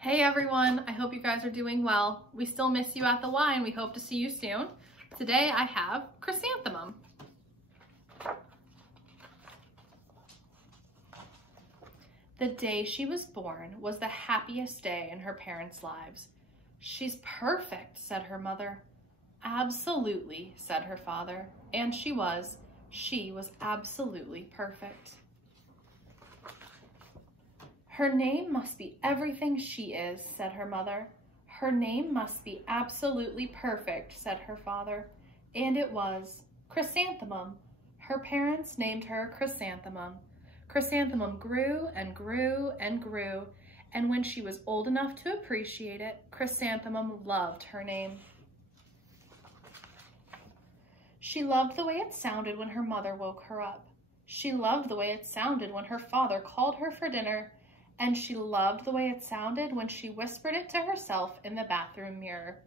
Hey everyone, I hope you guys are doing well. We still miss you at the Y and we hope to see you soon. Today I have Chrysanthemum. The day she was born was the happiest day in her parents' lives. She's perfect, said her mother. Absolutely, said her father. And she was. She was absolutely perfect. Her name must be everything she is, said her mother. Her name must be absolutely perfect, said her father. And it was. Chrysanthemum. Her parents named her Chrysanthemum. Chrysanthemum grew and grew and grew, and when she was old enough to appreciate it, Chrysanthemum loved her name. She loved the way it sounded when her mother woke her up. She loved the way it sounded when her father called her for dinner. And she loved the way it sounded when she whispered it to herself in the bathroom mirror.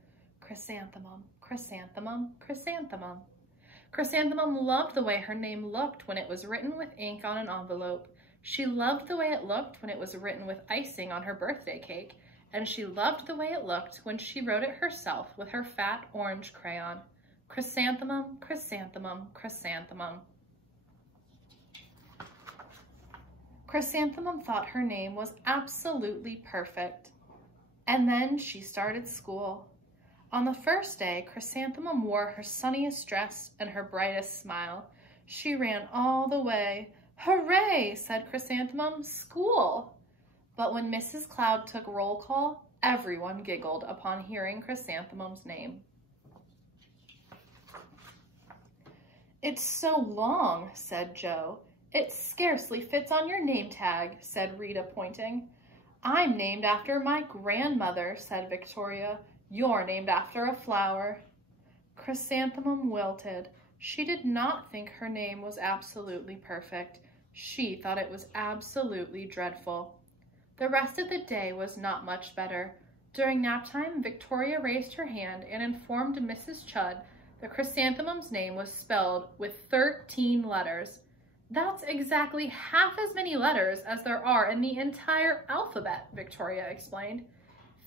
Chrysanthemum, chrysanthemum, chrysanthemum. Chrysanthemum loved the way her name looked when it was written with ink on an envelope. She loved the way it looked when it was written with icing on her birthday cake. And she loved the way it looked when she wrote it herself with her fat orange crayon. Chrysanthemum, chrysanthemum, chrysanthemum. Chrysanthemum thought her name was absolutely perfect. And then she started school. On the first day, Chrysanthemum wore her sunniest dress and her brightest smile. She ran all the way. Hooray, said Chrysanthemum, school! But when Mrs. Cloud took roll call, everyone giggled upon hearing Chrysanthemum's name. It's so long, said Joe. It scarcely fits on your name tag, said Rita, pointing. I'm named after my grandmother, said Victoria. You're named after a flower. Chrysanthemum wilted. She did not think her name was absolutely perfect. She thought it was absolutely dreadful. The rest of the day was not much better. During nap time, Victoria raised her hand and informed Mrs. Chudd that Chrysanthemum's name was spelled with 13 letters. That's exactly half as many letters as there are in the entire alphabet, Victoria explained.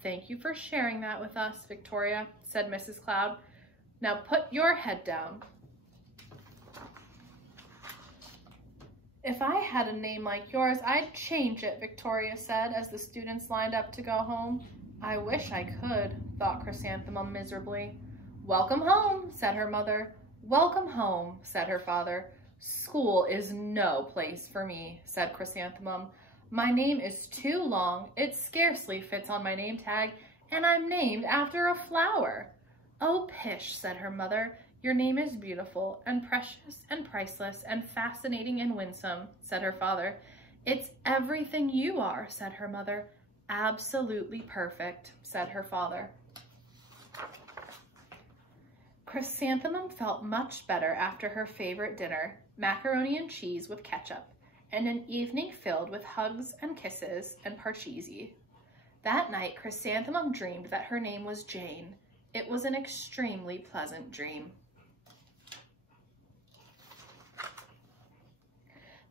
Thank you for sharing that with us, Victoria, said Mrs. Cloud. Now put your head down. If I had a name like yours, I'd change it, Victoria said as the students lined up to go home. I wish I could, thought Chrysanthemum miserably. Welcome home, said her mother. Welcome home, said her father. School is no place for me, said Chrysanthemum. My name is too long, it scarcely fits on my name tag, and I'm named after a flower. Oh, pish, said her mother. Your name is beautiful and precious and priceless and fascinating and winsome, said her father. It's everything you are, said her mother. Absolutely perfect, said her father. Chrysanthemum felt much better after her favorite dinner, macaroni and cheese with ketchup, and an evening filled with hugs and kisses and parcheesi. That night, Chrysanthemum dreamed that her name was Jane. It was an extremely pleasant dream.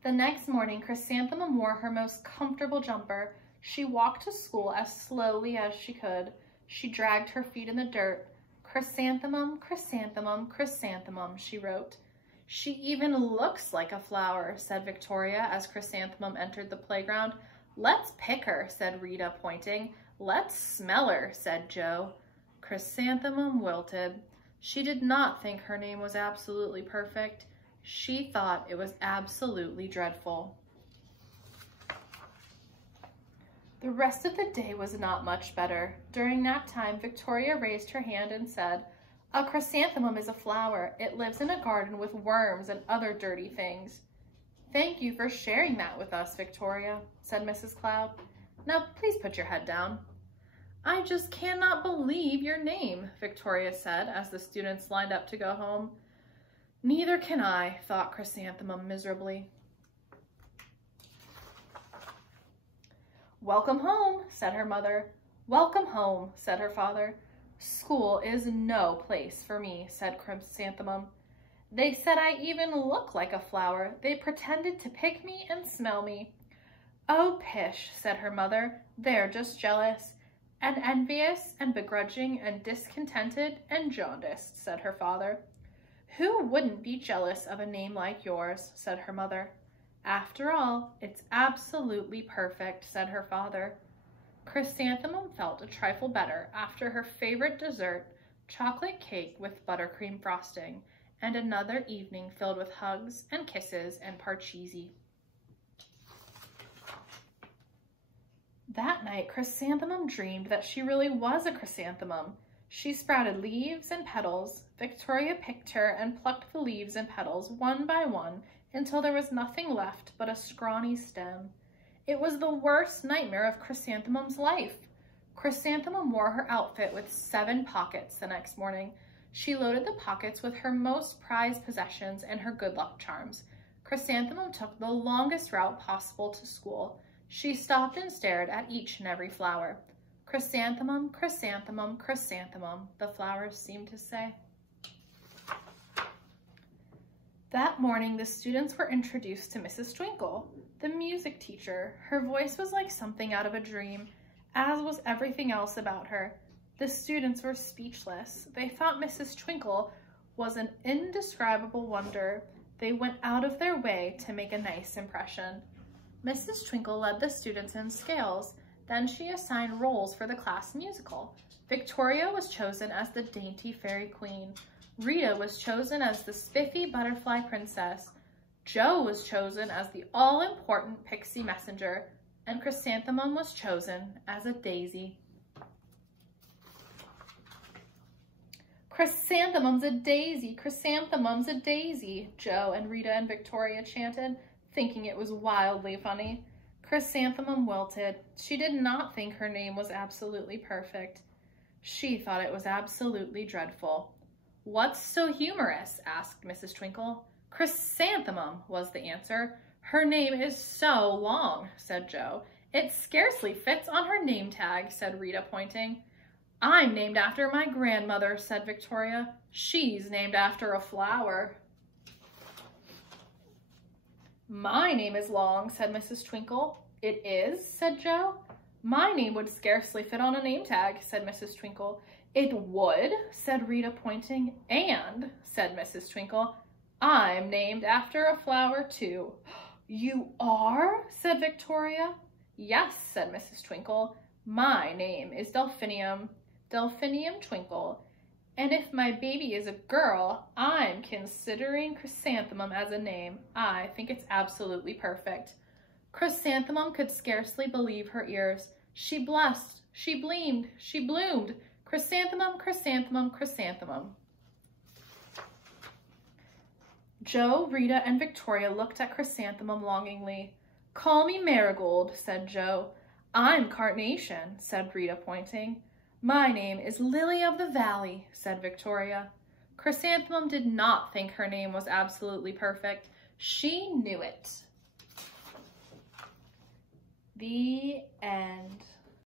The next morning, Chrysanthemum wore her most comfortable jumper. She walked to school as slowly as she could. She dragged her feet in the dirt. Chrysanthemum, chrysanthemum, chrysanthemum, she wrote. She even looks like a flower, said Victoria as Chrysanthemum entered the playground. Let's pick her, said Rita, pointing. Let's smell her, said Joe. Chrysanthemum wilted. She did not think her name was absolutely perfect. She thought it was absolutely dreadful. The rest of the day was not much better. During nap time, Victoria raised her hand and said, A chrysanthemum is a flower. It lives in a garden with worms and other dirty things. Thank you for sharing that with us, Victoria, said Mrs. Cloud. Now please put your head down. I just cannot believe your name, Victoria said as the students lined up to go home. Neither can I, thought Chrysanthemum miserably. Welcome home, said her mother. Welcome home, said her father. School is no place for me, said Chrysanthemum. They said I even look like a flower. They pretended to pick me and smell me. Oh, pish, said her mother. They're just jealous. "And envious and begrudging and discontented and jaundiced," said her father. "Who wouldn't be jealous of a name like yours?" said her mother. "After all, it's absolutely perfect," said her father. Chrysanthemum felt a trifle better after her favorite dessert, chocolate cake with buttercream frosting, and another evening filled with hugs and kisses and parcheesi. That night, Chrysanthemum dreamed that she really was a chrysanthemum. She sprouted leaves and petals. Victoria picked her and plucked the leaves and petals one by one until there was nothing left but a scrawny stem. It was the worst nightmare of Chrysanthemum's life. Chrysanthemum wore her outfit with 7 pockets the next morning. She loaded the pockets with her most prized possessions and her good luck charms. Chrysanthemum took the longest route possible to school. She stopped and stared at each and every flower. "Chrysanthemum, chrysanthemum, chrysanthemum," the flowers seemed to say. That morning, the students were introduced to Mrs. Twinkle, the music teacher. Her voice was like something out of a dream, as was everything else about her. The students were speechless. They thought Mrs. Twinkle was an indescribable wonder. They went out of their way to make a nice impression. Mrs. Twinkle led the students in scales. Then she assigned roles for the class musical. Victoria was chosen as the dainty fairy queen. Rita was chosen as the spiffy butterfly princess. Jo was chosen as the all-important pixie messenger. And Chrysanthemum was chosen as a daisy. "Chrysanthemum's a daisy, chrysanthemum's a daisy," Jo and Rita and Victoria chanted, thinking it was wildly funny. Chrysanthemum wilted. She did not think her name was absolutely perfect. She thought it was absolutely dreadful. "What's so humorous?" asked Mrs. Twinkle. "Chrysanthemum," was the answer. "Her name is so long," said Jo. "It scarcely fits on her name tag," said Rita, pointing. "I'm named after my grandmother," said Victoria. "She's named after a flower." "My name is long," said Mrs. Twinkle. "It is?" said Jo. "My name would scarcely fit on a name tag," said Mrs. Twinkle. "It would," said Rita, pointing. "And," said Mrs. Twinkle, "I'm named after a flower too." "You are?" said Victoria. "Yes," said Mrs. Twinkle. "My name is Delphinium, Delphinium Twinkle. And if my baby is a girl, I'm considering Chrysanthemum as a name. I think it's absolutely perfect." Chrysanthemum could scarcely believe her ears. She blushed, she bloomed, she bloomed. Chrysanthemum, chrysanthemum, chrysanthemum. Jo, Rita, and Victoria looked at Chrysanthemum longingly. "Call me Marigold," said Jo. "I'm Carnation," said Rita, pointing. "My name is Lily of the Valley," said Victoria. Chrysanthemum did not think her name was absolutely perfect. She knew it. The end.